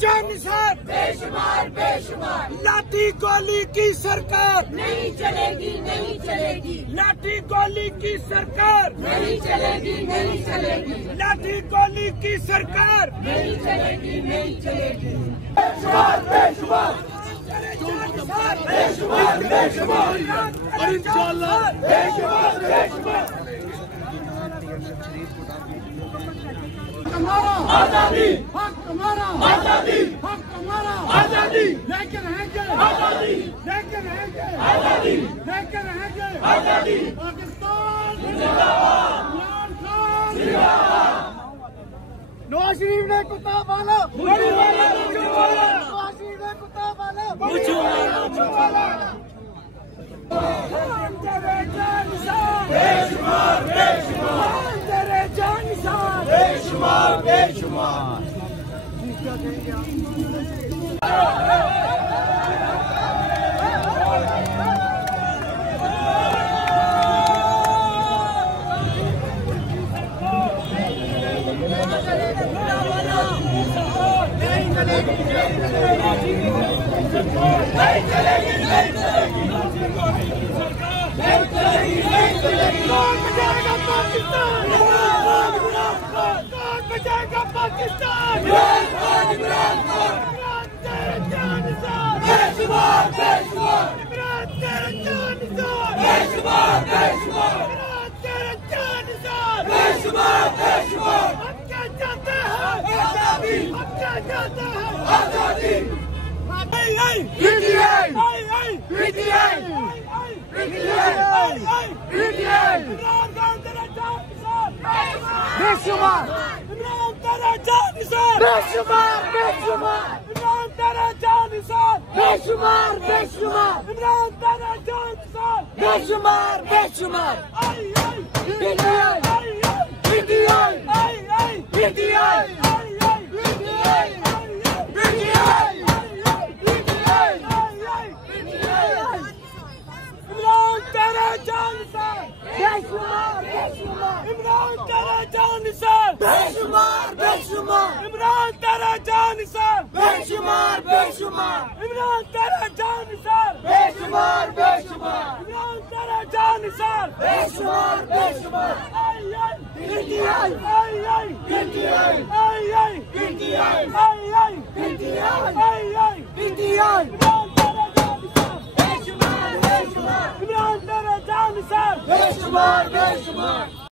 जानिसार बेशुमार बेशुमार। लाठी गोली की सरकार नहीं चलेगी नहीं चलेगी। लाठी गोली की सरकार नहीं चलेगी नहीं चलेगी। लाठी गोली की सरकार नहीं चलेगी नहीं चलेगी। बेशुमार बेशुमार बेशुमार बेशुमार और इंशाअल्लाह बेशुमार बेशुमार। हमारा आजादी हक हमारा आजादी हक हमारा आजादी लेके रहेंगे आजादी लेके रहेंगे आजादी लेके रहेंगे आजादी। पाकिस्तान जिंदाबाद इमरान खान जिंदाबाद। नवाज शरीफ ने कुत्ता पाला नवाज शरीफ ने कुत्ता पाला बेशुमार बेशुमार तेरे जानिसार बेशुमार बेशुमार। कौन बचाएगा पाकिस्तान? कौन बचाएगा पाकिस्तान? इमरान तेरे जानिसार बेशुमार बेशुमार। इमरान तेरे जानिसार बेशुमार बेशुमार। इमरान तेरे जानिसार बेशुमार बेशुमार। हम क्या चाहते हैं? आजादी। हम क्या चाहते हैं? आजादी। PTI PTI इमरान खान तेरा जानिसार बेशुमार। इमरान तेरा जानिसार बेशुमार बेशुमार। इमरान तेरा जानिसार बेशुमार बेशुमार। इमरान तेरा जानिसार बेशुमार बेशुमार। PTI PTI PTI बेशुमार बेशुमार। इमरान तेरा जानिसार बेशुमार बेशुमार। इमरान तेरा जानिसार बेशुमार बेशुमार। इमरान तेरा जानिसार बेशुमार बेशुमार। इमरान तेरा जानिसार बेशुमार बेशुमार। PTI PTI PTI PTI Imran तेरा जानिसार बेशुमार बेशुमार।